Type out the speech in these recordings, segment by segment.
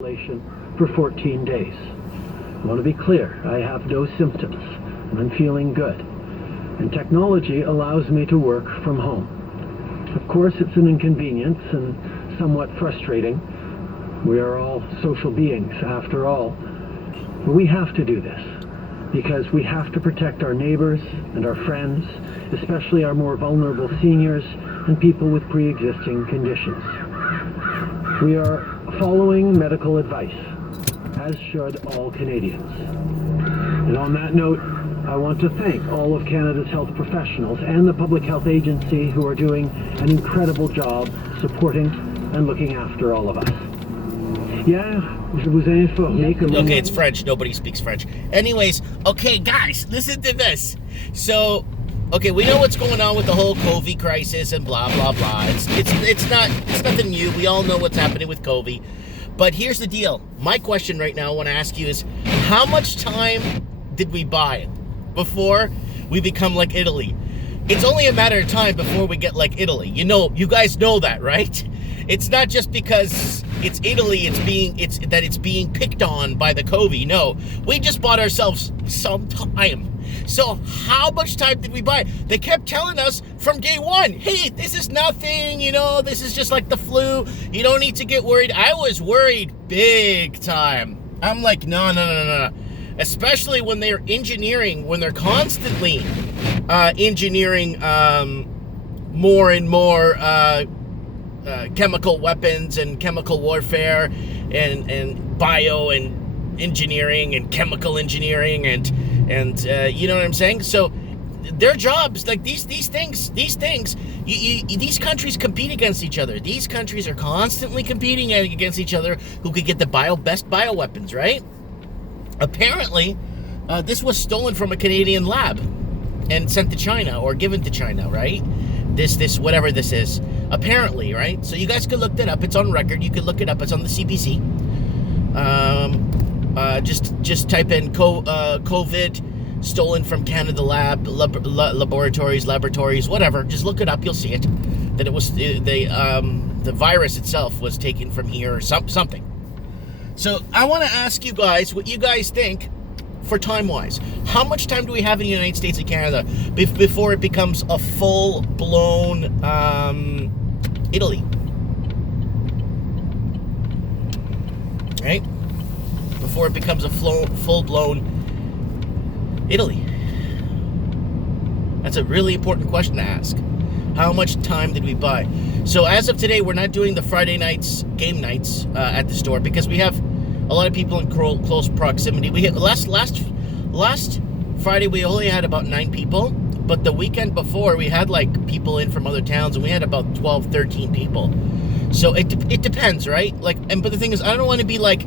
isolation for 14 days. I want to be clear, I have no symptoms, and I'm feeling good. And technology allows me to work from home. Of course, it's an inconvenience and somewhat frustrating. We are all social beings, after all. But we have to do this, because we have to protect our neighbors and our friends, especially our more vulnerable seniors and people with pre-existing conditions. We are following medical advice, as should all Canadians. And on that note, I want to thank all of Canada's health professionals and the Public Health Agency who are doing an incredible job supporting and looking after all of us. Yeah, je vous informe que... Okay, it's French. Nobody speaks French. Anyways, okay, guys, listen to this. So, okay, we know what's going on with the whole COVID crisis and blah, blah, blah. It's nothing new. We all know what's happening with COVID. But here's the deal. My question right now I want to ask you is, how much time did we buy before we become like Italy? It's only a matter of time before we get like Italy. You guys know that, right? It's not just because it's Italy, it's being picked on by the COVID. No, we just bought ourselves some time. So how much time did we buy? They kept telling us from day one, hey, this is nothing, this is just like the flu. You don't need to get worried. I was worried big time. I'm like, no. Especially when they're constantly engineering more and more chemical weapons and chemical warfare and bio and engineering and chemical engineering and you know what I'm saying? So their jobs, like these things, these countries compete against each other. These countries are constantly competing against each other who could get the best bioweapons, right? Apparently, this was stolen from a Canadian lab and sent to China or given to China, right? This whatever this is, apparently, right? So you guys can look that up. It's on record. You can look it up. It's on the CBC. Just type in COVID stolen from Canada laboratories, whatever. Just look it up. You'll see it. That it was the virus itself was taken from here or something. So I want to ask you guys what you guys think for time-wise. How much time do we have in the United States and Canada before it becomes a full-blown Italy? Right? Before it becomes a full-blown Italy. That's a really important question to ask. How much time did we buy? So as of today, we're not doing the Friday nights, game nights at the store because we have a lot of people in close proximity. We had last Friday we only had about 9 people, but the weekend before we had like people in from other towns and we had about 12, 13 people. So it depends, right? But the thing is, I don't want to be like,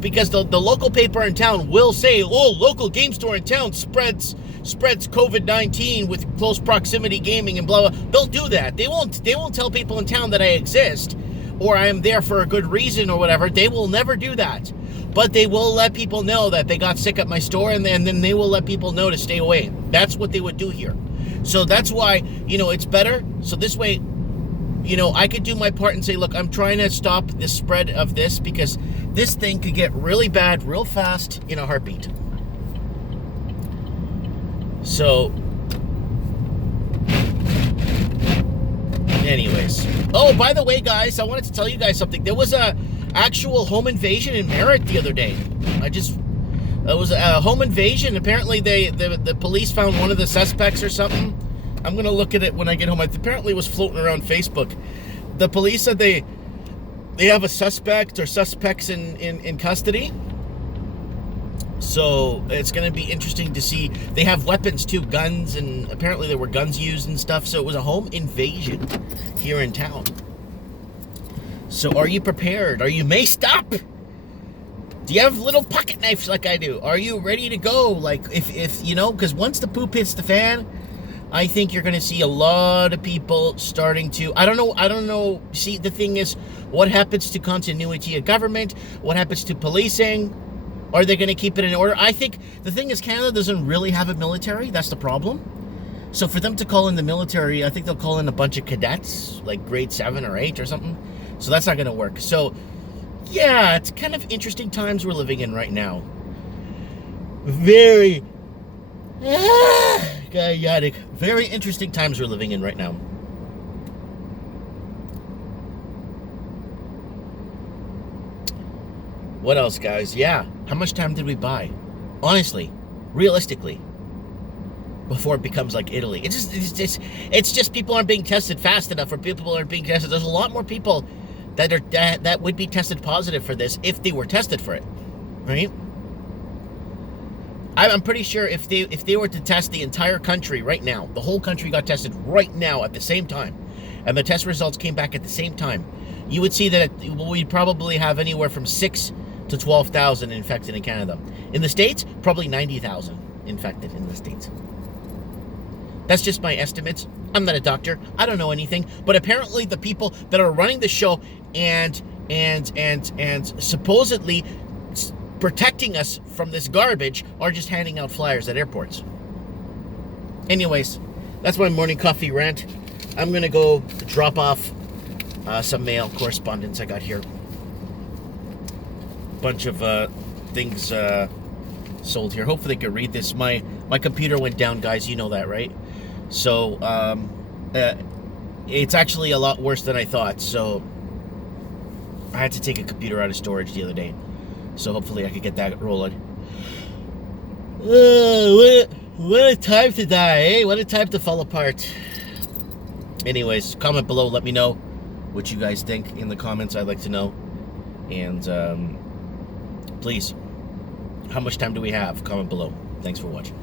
because the local paper in town will say, local game store in town spreads COVID-19 with close proximity gaming and blah blah. They'll do that. They won't tell people in town that I exist or I am there for a good reason or whatever. They will never do that. But they will let people know that they got sick at my store and then they will let people know to stay away. That's what they would do here. So that's why, it's better. So this way, I could do my part and say, look, I'm trying to stop the spread of this because this thing could get really bad real fast in a heartbeat. So, anyways. Oh, by the way, guys, I wanted to tell you guys something. There was a actual home invasion in Merritt the other day. It was a home invasion. Apparently, the police found one of the suspects or something. I'm going to look at it when I get home. Apparently, it was floating around Facebook. The police said they have a suspect or suspects in custody. So it's going to be interesting to see. They have weapons too, guns, and apparently there were guns used and stuff. So it was a home invasion here in town. So are you prepared? Are you maced up? Do you have little pocket knives like I do? Are you ready to go? Like if because once the poop hits the fan, I think you're going to see a lot of people starting to, I don't know. See, the thing is, what happens to continuity of government? What happens to policing? Are they going to keep it in order? I think the thing is, Canada doesn't really have a military. That's the problem. So for them to call in the military, I think they'll call in a bunch of cadets, like grade 7 or 8 or something. So that's not going to work. So yeah, it's kind of interesting times we're living in right now. Very chaotic. Very interesting times we're living in right now. What else, guys? Yeah, how much time did we buy? Honestly, realistically, before it becomes like Italy. It's just people aren't being tested fast enough, or people aren't being tested. There's a lot more people that would be tested positive for this if they were tested for it, right? I'm pretty sure if they were to test the entire country right now, the whole country got tested right now at the same time, and the test results came back at the same time, you would see that we'd probably have anywhere from 6 to 12,000 infected in Canada. In the States, probably 90,000 infected in the States. That's just my estimates. I'm not a doctor. I don't know anything. But apparently the people that are running the show and supposedly protecting us from this garbage are just handing out flyers at airports. Anyways, that's my morning coffee rant. I'm going to go drop off some mail correspondence I got here. Bunch of things sold here. Hopefully they can read this. My computer went down, guys. You know that, right? So it's actually a lot worse than I thought. So I had to take a computer out of storage the other day. So hopefully I could get that rolling. What a time to die, eh? What a time to fall apart. Anyways, comment below. Let me know what you guys think in the comments. I'd like to know. And please, how much time do we have? Comment below. Thanks for watching.